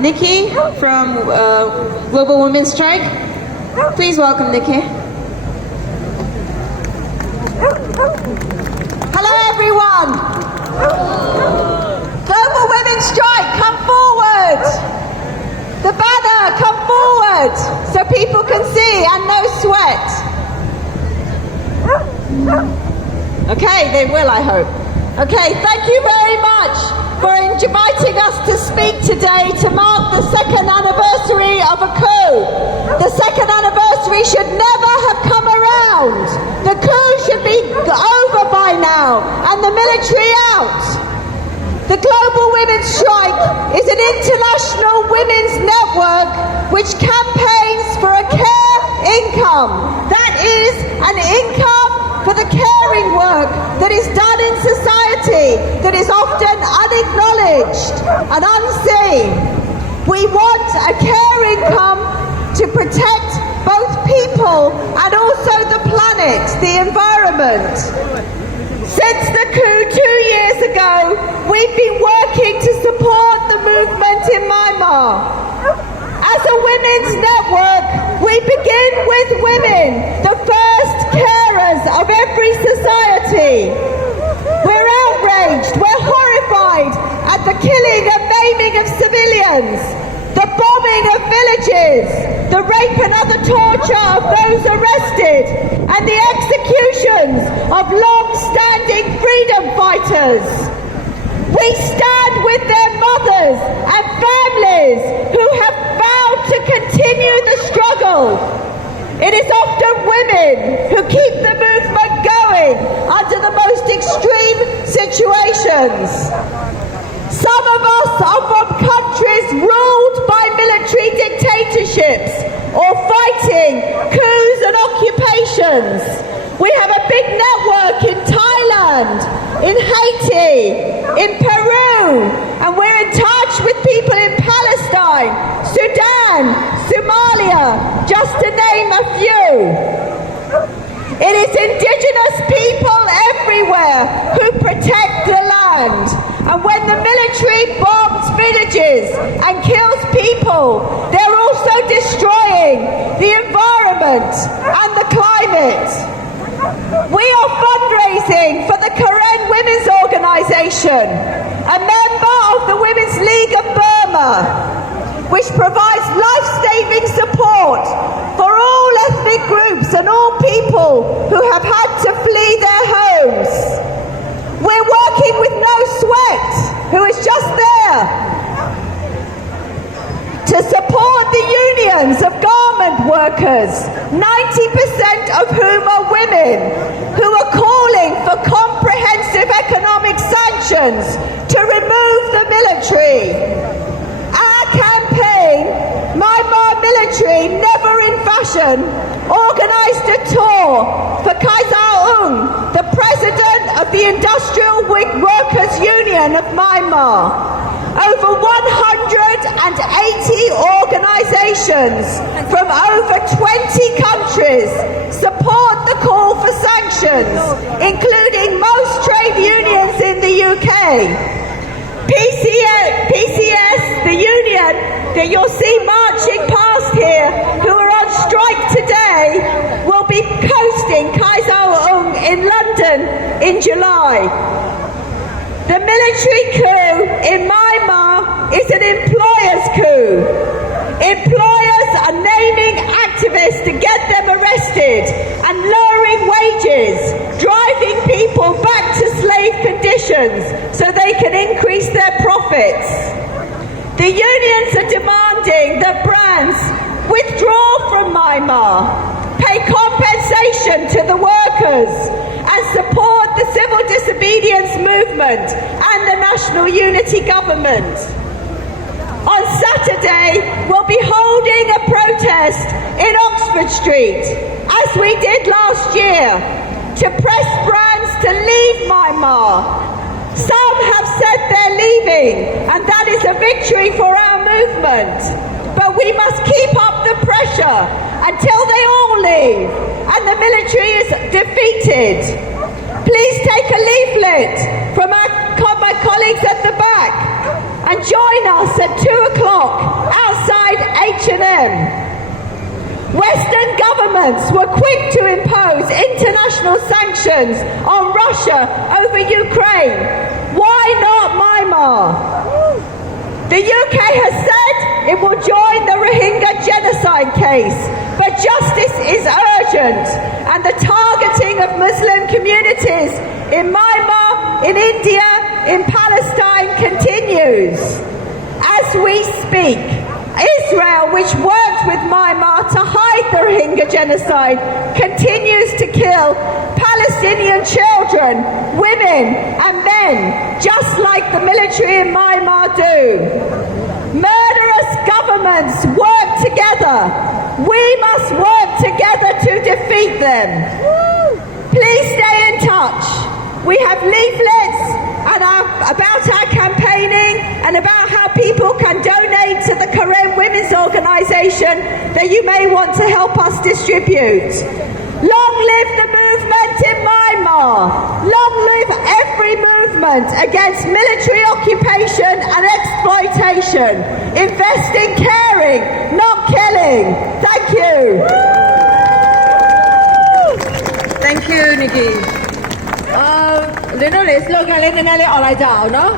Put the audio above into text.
Nikki from Global Women's Strike. Please welcome Nikki. Hello everyone. Global Women's Strike, come forward. The banner, come forward so people can see, and no sweat. Okay, they will, I hope. Okay, thank you very much for inviting us to speak today to mark the second anniversary of a coup. The second anniversary should never have come around. The coup should be over by now and the military out. The Global Women's Strike is an international women's network which campaigns for a care income. That is an income for the caring work that is done in society that is often unacknowledged and unseen. We want a care income to protect both people and also the planet, the environment. Since the coup 2 years ago, we've been working to support the movement in Myanmar. As a women's network, we begin with women, the first carers of every society. We're outraged, we're horrified at the killing and maiming of civilians, the bombing of villages, the rape and other torture of those arrested, and the executions of long-standing freedom fighters. We stand with their mothers and families who have vowed to continue the struggle. It is often women who keep the movement going under the most extreme situations. Some of us are from countries ruled by military dictatorships or fighting coups and occupations. We have a big network in Thailand, in Haiti, in Peru, and we're in touch with people in Palestine, Sudan, Somalia, just to name a few. It is indigenous people everywhere who protect the land. And when the military bombs villages and kills people, they're also destroying the environment and the climate. We are fundraising for the Karen Women's Organisation, a member of the Women's League of Burma, which provides life-saving support for all ethnic groups and all people who have had to flee their homes. We're working with No Sweat, who is just there, to support the unions of garment workers, 90% of whom are women, who are calling for comprehensive economic sanctions to remove the military. Our campaign, Myanmar Military, never in fashion, organised a tour for Kaisaung, the president of the Industrial Workers Union of Myanmar. Over 180 organisations from over 20 countries support the call for sanctions, including most trade unions in the UK. PCS, the union that you'll see marching past here, who are on strike today, will be hosting Kaisaung in London in July. The military coup in Myanmar is an employer's coup. Employers are naming activists to get them arrested and lowering wages, driving people back to slave conditions so they can increase their profits. The unions are demanding that brands withdraw from Myanmar, pay compensation to the workers, and support the civil disobedience movement and the National Unity Government. On Saturday, we'll be holding a protest in Oxford Street, as we did last year, to press brands to leave Myanmar. Some have said they're leaving, and that is a victory for our movement. But we must keep up the pressure until they all leave and the military is defeated. Please take a leaflet from my colleagues at the back and join us at 2 o'clock them. Western governments were quick to impose international sanctions on Russia over Ukraine. Why not Myanmar? The UK has said it will join the Rohingya genocide case, but justice is urgent, and the targeting of Muslim communities in Myanmar, in India, in Palestine continues. As we speak, Israel, which worked with Myanmar to hide the Rohingya genocide, continues to kill Palestinian children, women and men, just like the military in Myanmar do. Murderous governments work together. We must work together to defeat them. Please stay in touch. We have leaflets about our campaigning and about how people can donate to the Karen Women's Organisation that you may want to help us distribute. Long live the movement in Myanmar. Long live every movement against military occupation and exploitation. Invest in caring, not killing. Thank you. Thank you Nikki เดี๋ยวน้องเลสโลกันเล่นแน่ๆเลยออนไลน์จ้าเนาะ